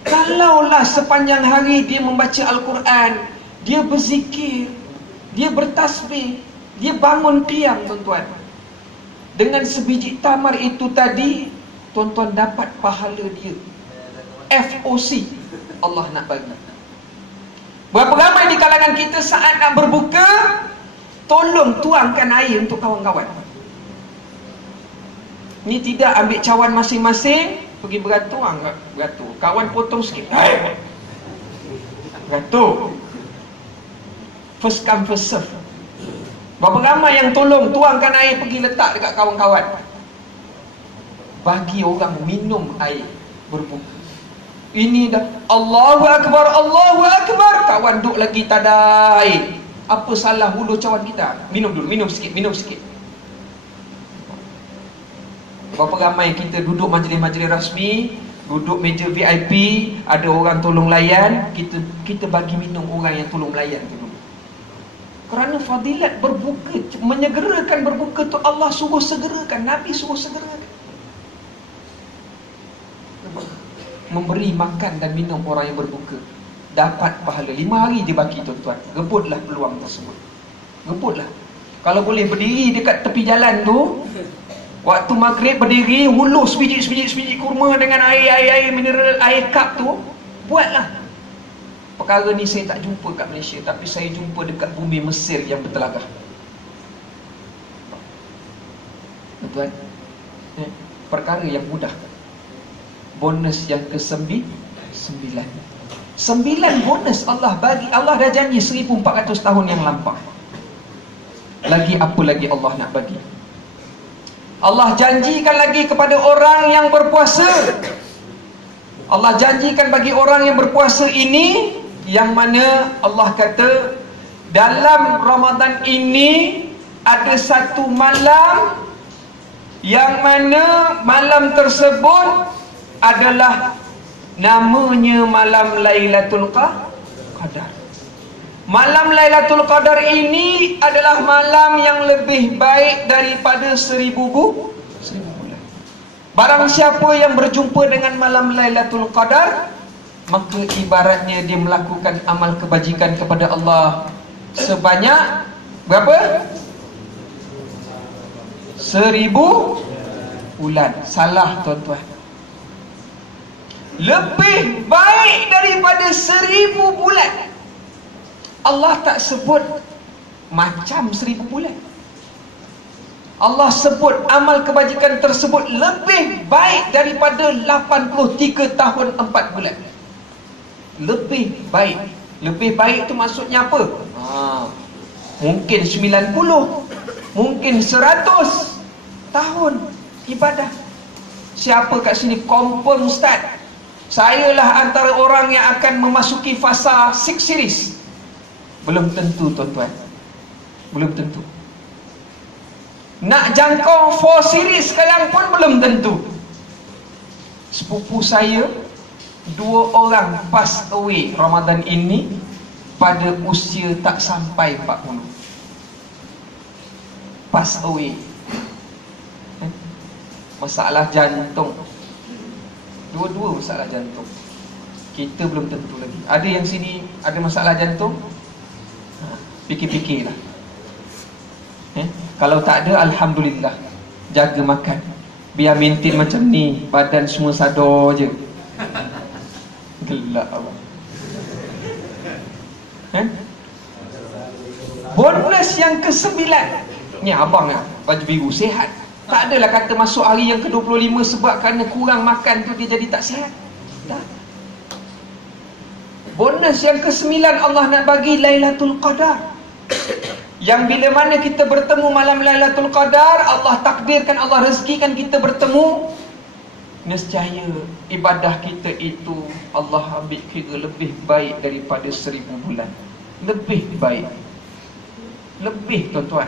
Kalaulah sepanjang hari dia membaca Al-Quran, dia berzikir, dia bertasbih, dia bangun qiyam tuan-tuan, dengan sebiji tamar itu tadi, tuan-tuan dapat pahala dia. FOC Allah nak bagi. Berapa ramai di kalangan kita saat nak berbuka, tolong tuangkan air untuk kawan-kawan. Ni tidak ambil cawan masing-masing, pergi beratur, beratur. Kawan potong sikit, beratur. First come first serve. Berapa ramai yang tolong tuangkan air, pergi letak dekat kawan-kawan, bagi orang minum air berbuka. Ini dah Allahu Akbar, Allahu Akbar, kawan duk lagi tak ada air. Apa salah hulu cawan kita? Minum dulu, minum sikit, minum sikit. Berapa ramai kita duduk majlis-majlis rasmi, duduk meja VIP, ada orang tolong layan, kita bagi minum orang yang tolong layan tu. Kerana fadilat berbuka, menyegerakan berbuka tu Allah suruh segerakan, Nabi suruh segerakan. Memberi makan dan minum orang yang berbuka, dapat pahala 5 hari dia bagi tuan-tuan. Rebutlah peluang tersebut, rebutlah. Kalau boleh berdiri dekat tepi jalan tu, waktu maghrib berdiri, hulus sebiji kurma dengan air mineral, air cup tu, buatlah. Perkara ni saya tak jumpa kat Malaysia, tapi saya jumpa dekat bumi Mesir yang bertelagah. Tuan, perkara yang mudah. Bonus yang ke-9 bonus Allah bagi. Allah dah janji 1400 tahun yang lampau. Lagi apa lagi Allah nak bagi? Allah janjikan lagi kepada orang yang berpuasa. Allah janjikan bagi orang yang berpuasa ini, yang mana Allah kata dalam Ramadan ini ada satu malam yang mana malam tersebut adalah namanya malam Lailatul Qadar. Malam Lailatul Qadar ini adalah malam yang lebih baik daripada 1000 bulan. Barang siapa yang berjumpa dengan malam Lailatul Qadar, maka ibaratnya dia melakukan amal kebajikan kepada Allah sebanyak berapa? 1000 bulan. Salah tuan-tuan. Lebih baik daripada 1000 bulan. Allah tak sebut macam 1000 bulan. Allah sebut amal kebajikan tersebut lebih baik daripada 83 tahun 4 bulan. Lebih baik. Lebih baik itu maksudnya apa? Mungkin 90, mungkin 100 tahun ibadah. Siapa kat sini confirm Ustaz, saya lah antara orang yang akan memasuki fasa 6 series? Belum tentu tuan-tuan. Belum tentu. Nak jangkau 4 series sekarang pun belum tentu. Sepupu saya 2 orang pass away Ramadan ini pada usia tak sampai 40. Pass away. Masalah jantung. Dua-dua masalah jantung. Kita belum tentu lagi. Ada yang sini ada masalah jantung? Fikir-fikirlah. Kalau tak ada, alhamdulillah. Jaga makan. Biar maintain macam ni, badan semua sadar je. Gelak abang. Bonus yang ke-9. Ni abang lah, baju biru, sihat. Tak adalah kata masuk hari yang ke-25 sebab kerana kurang makan tu dia jadi tak sihat. Tak. Bonus yang ke-9 Allah nak bagi Lailatul Qadar. Yang bila mana kita bertemu malam Lailatul Qadar, Allah takdirkan, Allah rezekikan kita bertemu, nescaya ibadah kita itu Allah ambil kira lebih baik daripada 1000 bulan. Lebih baik. Lebih tuan-tuan.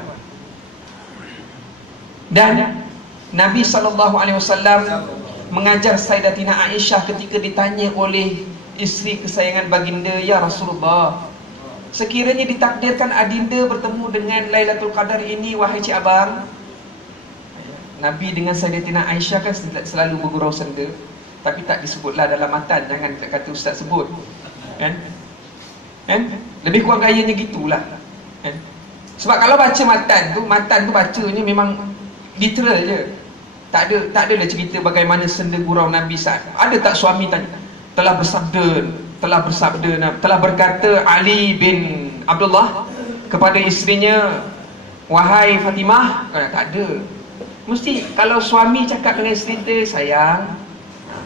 Dan Nabi SAW mengajar Sayyidatina Aisyah ketika ditanya oleh isteri kesayangan baginda, "Ya Rasulullah, sekiranya ditakdirkan adinda bertemu dengan Lailatul Qadar ini, wahai cik abang." Nabi dengan Sayyidatina Aisyah kan selalu bergurau senda, tapi tak disebutlah dalam matan. Jangan kata ustaz sebut, kan? Lebih kurang gayanya gitulah, kan? Sebab kalau baca matan tu bacanya memang literal je. Tak adalah cerita bagaimana senda gurau Nabi saat. Ada tak suami tanya, telah berkata Ali bin Abdullah kepada isterinya, "Wahai Fatimah," tak ada. Mesti kalau suami cakap dengan isteri dia, "Sayang,"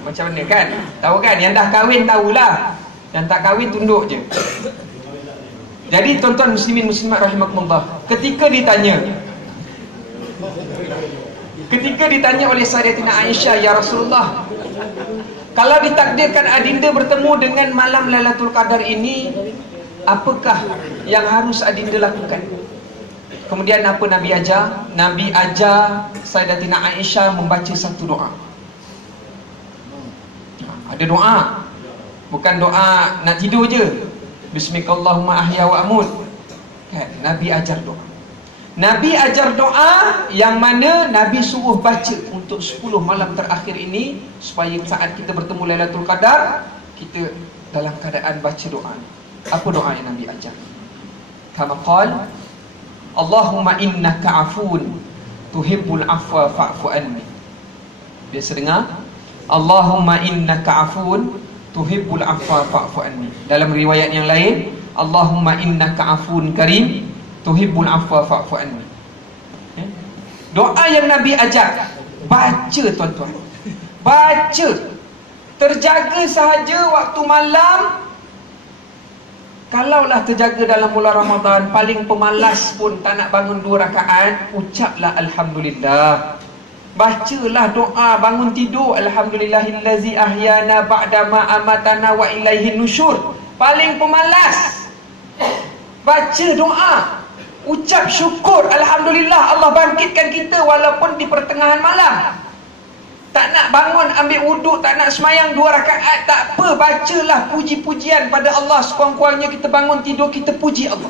macam mana kan? Tahu kan? Yang dah kahwin tahulah. Yang tak kahwin tunduk je. Jadi tuan-tuan muslimin muslimat rahimakumullah, ketika ditanya oleh Sayyidatina Aisyah, "Ya Rasulullah, kalau ditakdirkan adinda bertemu dengan malam Lailatul Qadar ini, apakah yang harus adinda lakukan?" Kemudian apa Nabi ajar? Nabi ajar Sayyidatina Aisyah membaca satu doa. Ada doa. Bukan doa nak tidur je. Bismillahirrahmanirrahim ahya wa amut. Kan? Nabi ajar doa. Nabi ajar doa yang mana Nabi suruh baca untuk 10 malam terakhir ini, supaya saat kita bertemu Lailatul Qadar, kita dalam keadaan baca doa. Apa doa yang Nabi ajar? Kama qala, "Allahumma innaka afun tuhibbul afwa fa'fu anni." Biasa dengar, "Allahumma innaka afun tuhibbul afwa fa'fu anni." Dalam riwayat yang lain, "Allahumma innaka afun karim tuhibbul afwa fa'fu anni." Doa yang Nabi ajar, baca tuan-tuan. Baca. Terjaga sahaja waktu malam. Kalaulah terjaga dalam bulan Ramadan, paling pemalas pun tak nak bangun 2 rakaat, ucaplah alhamdulillah. Bacalah doa bangun tidur, alhamdulillahillazi ahyana ba'dama amatana wa ilaihin nusyur. Paling pemalas, baca doa, ucap syukur, alhamdulillah Allah bangkitkan kita walaupun di pertengahan malam. Tak nak bangun ambil wuduk, tak nak semayang 2 rakaat, tak apa, bacalah puji-pujian pada Allah. Sekurang-kurangnya kita bangun tidur, kita puji Allah.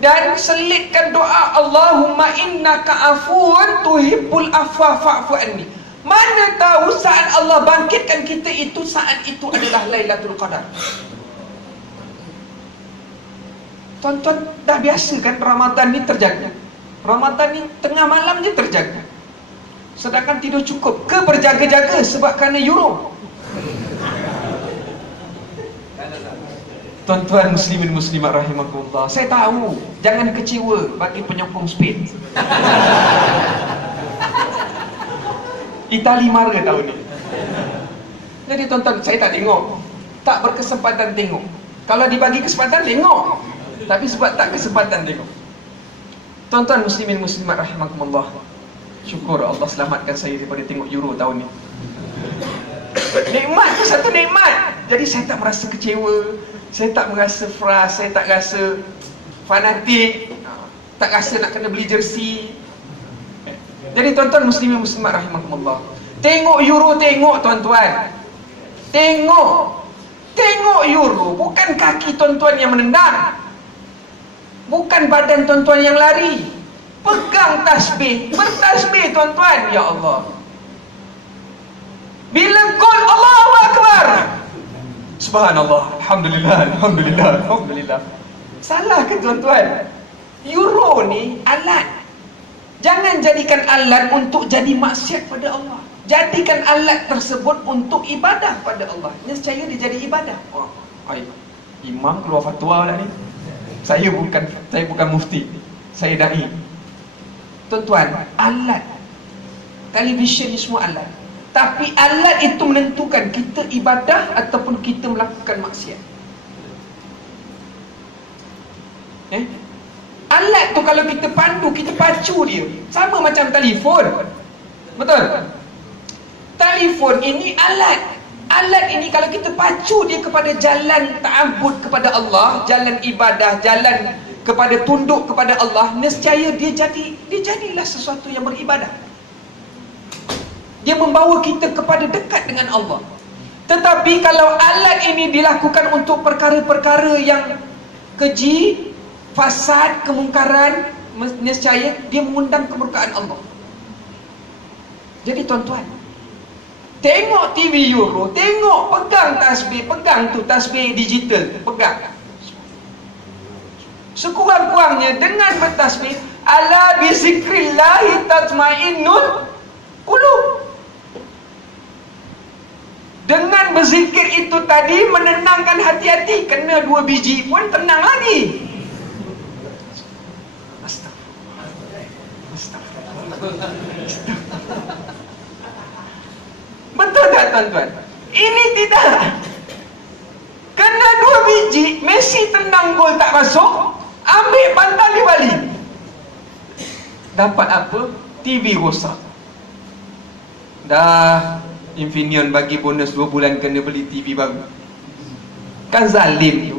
Dan selitkan doa, Allahumma innaka afuun tuhibbul afwa fa'fu anni. Mana tahu saat Allah bangkitkan kita itu, saat itu adalah Lailatul Qadar. Tuan-tuan dah biasa kan Ramadan ni terjaga. Ramadan ni tengah malam je terjaga. Sedangkan tidur cukup ke berjaga-jaga sebab kerana euro? Tuan-tuan muslimin muslimat rahimakumullah, saya tahu jangan kecewa bagi penyokong Spain. Itali mara tahun ni. Jadi tuan-tuan, saya tak tengok, tak berkesempatan tengok. Kalau dibagi kesempatan tengok, tapi sebab tak kesempatan tengok. Tuan-tuan muslimin muslimat rahimakumullah, syukur Allah selamatkan saya daripada tengok Euro tahun ni. Nikmat tu satu nikmat. Jadi saya tak merasa kecewa, saya tak merasa frust, saya tak rasa fanatik, tak rasa nak kena beli jersey. Jadi tuan-tuan muslimin muslimat rahimakumullah, tengok Euro, tengok tuan-tuan, tengok Euro. Bukan kaki tuan-tuan yang menendang, bukan badan tuan-tuan yang lari. Pegang tasbih, bertasbih tuan-tuan. Ya Allah, bila gol Allahu Akbar, subhanallah, alhamdulillah, alhamdulillah, alhamdulillah. Salah ke tuan-tuan? Euro ni alat. Jangan jadikan alat untuk jadi maksiat pada Allah. Jadikan alat tersebut untuk ibadah pada Allah. Nescaya dia jadi ibadah. Oh, imam keluar fatwa pula ni. Saya bukan mufti, saya dai. Tuan-tuan, alat. Televisyen ni semua alat. Tapi alat itu menentukan kita ibadah ataupun kita melakukan maksiat. Alat tu kalau kita pandu, kita pacu dia, sama macam telefon. Betul? Telefon ini alat. Alat ini kalau kita pacu dia kepada jalan ta'abbud kepada Allah, jalan ibadah, jalan kepada tunduk kepada Allah, nescaya dia jadilah sesuatu yang beribadah. Dia membawa kita kepada dekat dengan Allah. Tetapi kalau alat ini dilakukan untuk perkara-perkara yang keji, fasad, kemungkaran, nescaya dia mengundang kemurkaan Allah. Jadi tuan-tuan, tengok TV Euro, tengok, pegang tasbih, pegang tu tasbih digital, pegang. Sekurang-kurangnya dengan bertasbih, ala bizikrillahi tatmainnul qulub. Dengan berzikir itu tadi menenangkan hati-hati. Kena 2 biji pun tenang lagi. Betul tak tuan-tuan? Ini tidak. Kena 2 biji, Messi tendang gol tak masuk, ambil bantal dia balik. Dapat apa? TV rosak. Dah Infineon bagi bonus 2 bulan kena beli TV baru. Kan zalim tu.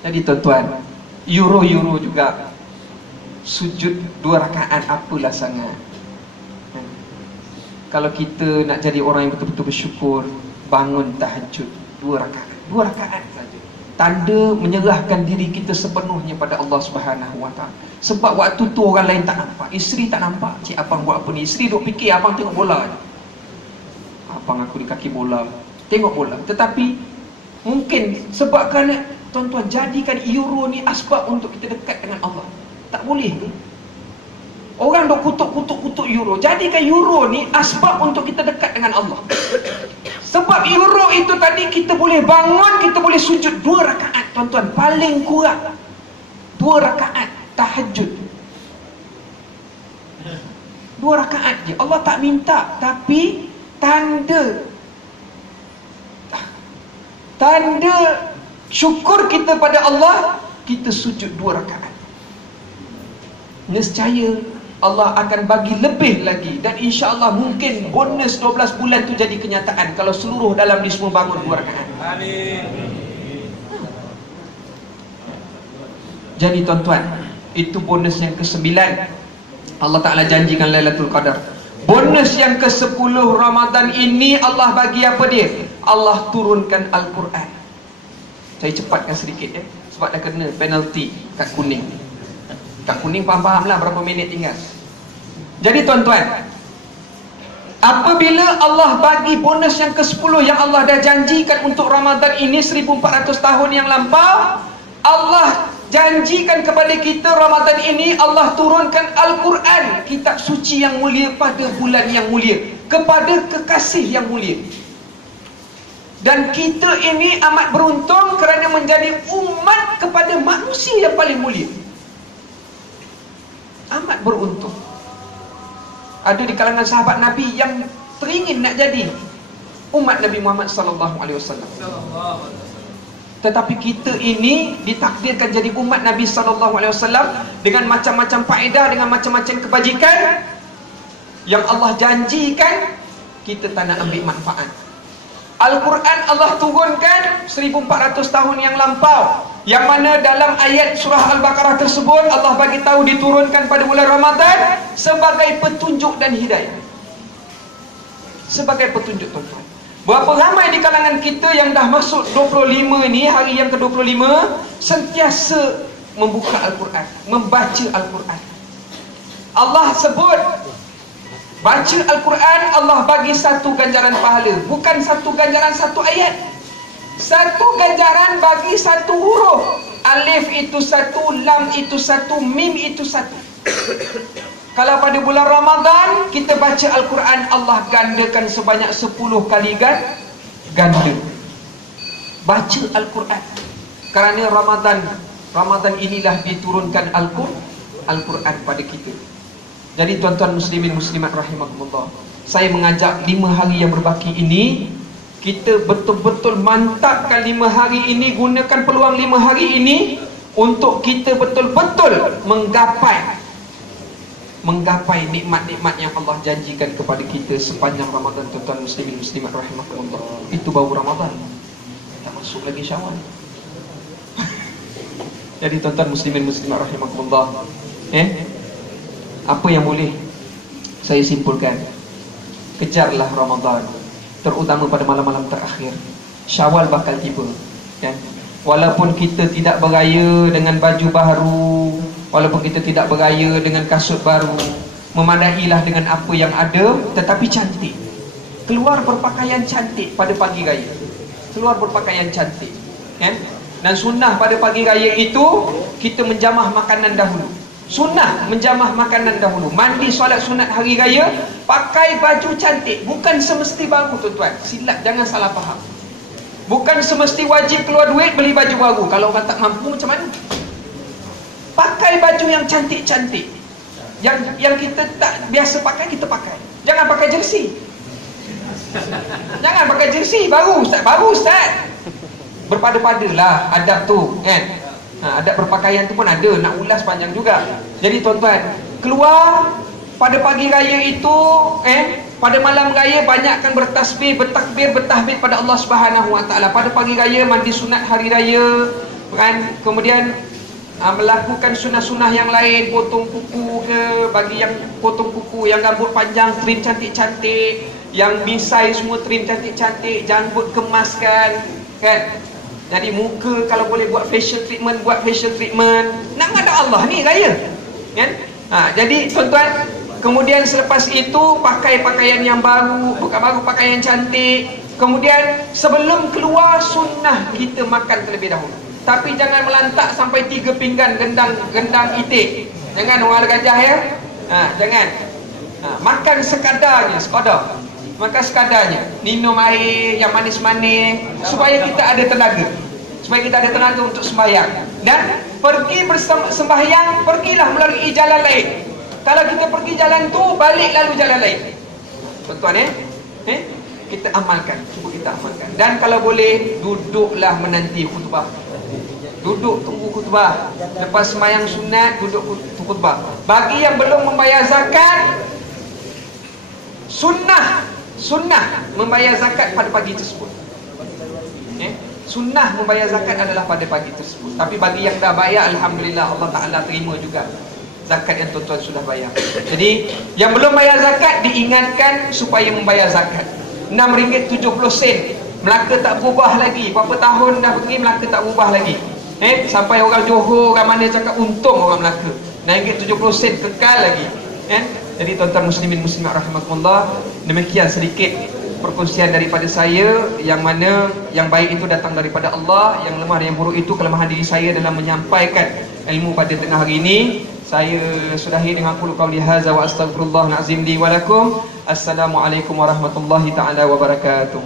Jadi tuan-tuan, Euro juga sujud 2 rakaat apalah sangat. Kalau kita nak jadi orang yang betul-betul bersyukur, bangun tahajud 2 rakaat. 2 rakaat saja. Tanda menyerahkan diri kita sepenuhnya pada Allah Subhanahu Wa Taala. Sebab waktu tu orang lain tak nampak, isteri tak nampak, cik abang buat apa ni. Isteri duk fikir abang tengok bola je. Abang aku di kaki bola, tengok bola. Tetapi mungkin sebab kerana tuan-tuan jadikan Euro ni asbab untuk kita dekat dengan Allah. Tak boleh ke? Orang duk kutuk Euro. Jadikan Euro ni asbab untuk kita dekat dengan Allah. Sebab Euro itu tadi kita boleh bangun, kita boleh sujud 2 rakaat tuan-tuan. Paling kurang 2 rakaat tahajud. 2 rakaat je. Allah tak minta, tapi tanda syukur kita pada Allah, kita sujud 2 rakaat. Nescaya Allah akan bagi lebih lagi. Dan insya-Allah mungkin bonus 12 bulan tu jadi kenyataan kalau seluruh dalam ni semua bangun 2 rakaat. Amin. Jadi tuan-tuan, itu bonus yang ke-9. Allah Ta'ala janjikan Lailatul Qadar. Bonus yang ke-10 Ramadan ini Allah bagi apa dia? Allah turunkan Al-Quran. Saya cepatkan sedikit ya, sebab dah kena penalty kat kuning. Kat kuning faham-faham lah berapa minit tinggal. Jadi tuan-tuan, apabila Allah bagi bonus yang ke-10 yang Allah dah janjikan untuk Ramadan ini 1400 tahun yang lampau, Allah janjikan kepada kita Ramadan ini Allah turunkan Al-Quran, kitab suci yang mulia pada bulan yang mulia, kepada kekasih yang mulia. Dan kita ini amat beruntung kerana menjadi umat kepada manusia yang paling mulia. Amat beruntung. Ada di kalangan sahabat Nabi yang teringin nak jadi umat Nabi Muhammad sallallahu alaihi wasallam. Tetapi kita ini ditakdirkan jadi umat Nabi sallallahu alaihi wasallam dengan macam-macam faedah, dengan macam-macam kebajikan yang Allah janjikan, kita tak nak ambil manfaat. Al-Quran Allah turunkan 1400 tahun yang lampau, yang mana dalam ayat surah Al-Baqarah tersebut Allah bagi tahu diturunkan pada bulan Ramadan sebagai petunjuk dan hidayah. Sebagai petunjuk, tuan-tuan. Berapa ramai di kalangan kita yang dah masuk 25 ni, hari yang ke-25, sentiasa membuka Al-Quran, membaca Al-Quran. Allah sebut baca Al-Quran, Allah bagi satu ganjaran pahala. Bukan satu ganjaran satu ayat. Satu ganjaran bagi satu huruf. Alif itu satu, lam itu satu, mim itu satu. Kalau pada bulan Ramadan kita baca Al-Quran, Allah gandakan sebanyak 10 kali ganda. Baca Al-Quran. Kerana Ramadan inilah diturunkan Al-Quran pada kita. Jadi tuan-tuan muslimin muslimat rahimakumullah, saya mengajak 5 hari yang berbaki ini, kita betul-betul mantapkan 5 hari ini, gunakan peluang 5 hari ini untuk kita betul-betul menggapai nikmat-nikmat yang Allah janjikan kepada kita sepanjang Ramadan. Tuan-tuan muslimin muslimat rahimakumullah, itu baru Ramadan, tak masuk lagi Syawal. Jadi tuan-tuan muslimin muslimat rahimakumullah, apa yang boleh saya simpulkan? Kejarlah Ramadan, terutama pada malam-malam terakhir. Syawal bakal tiba, kan? Walaupun kita tidak beraya dengan baju baru, walaupun kita tidak beraya dengan kasut baru, memadailah dengan apa yang ada, tetapi cantik. Keluar berpakaian cantik pada pagi raya. Keluar berpakaian cantik, kan? Dan sunnah pada pagi raya itu kita menjamah makanan dahulu. Sunnah menjamah makanan dahulu. Mandi solat sunat hari raya, pakai baju cantik. Bukan semesti baru, tuan-tuan. Silap, jangan salah faham. Bukan semesti wajib keluar duit beli baju baru. Kalau orang tak mampu macam mana? Pakai baju yang cantik-cantik, yang kita tak biasa pakai, kita pakai. Jangan pakai jersey. Jangan pakai jersey baru Ustaz. Berpada-padalah adab tu, kan? Adab berpakaian tu pun ada, nak ulas panjang juga. Jadi tuan-tuan, keluar pada pagi raya itu, pada malam raya banyakkan bertasbih, bertakbir, bertahmid pada Allah Subhanahu Wa Taala. Pada pagi raya mandi sunat hari raya, kan? Kemudian melakukan sunah-sunah yang lain, potong kuku ke, bagi yang potong kuku, yang rambut panjang trim cantik-cantik, yang misai semua trim cantik-cantik, janggut kemaskan, kan? Jadi muka kalau boleh buat facial treatment, nak ada Allah ni raya, kan? Jadi tuan-tuan, kemudian selepas itu pakai pakaian yang baru, bukan baru, pakaian cantik. Kemudian sebelum keluar sunnah kita makan terlebih dahulu. Tapi jangan melantak sampai 3 pinggan gendang itik. Jangan orang gajah, ya. Jangan. Makan sekadarnya. Makan sekadarnya. Minum air yang manis-manis supaya kita ada tenaga. Untuk sembahyang. Dan pergi bersembahyang, pergilah melalui jalan lain. Kalau kita pergi jalan tu, balik lalu jalan lain. Tuan-tuan, kita amalkan. Cuba kita amalkan. Dan kalau boleh, duduklah menanti khutbah. Duduk tunggu khutbah. Lepas sembahyang sunat, duduk khutbah. Bagi yang belum membayar zakat, sunnah membayar zakat pada pagi tersebut. Sunnah membayar zakat adalah pada pagi tersebut. Tapi bagi yang dah bayar, alhamdulillah, Allah Ta'ala terima juga zakat yang tuan-tuan sudah bayar. Jadi yang belum bayar zakat diingatkan supaya membayar zakat. RM6.70. Melaka tak berubah lagi. Berapa tahun dah pergi, Melaka tak berubah lagi. Sampai orang Johor, orang mana cakap untung orang Melaka. RM6.70 kekal lagi. Jadi tuan-tuan muslimin muslimat rahimakumullah, demikian sedikit perkongsian daripada saya, yang mana yang baik itu datang daripada Allah, yang lemah dan yang buruk itu kelemahan diri saya dalam menyampaikan ilmu pada tengah hari ini. Saya sudahi dengan qulu qawli hadza wa astaghfirullahal azim li wa lakum. Assalamualaikum warahmatullahi taala wabarakatuh.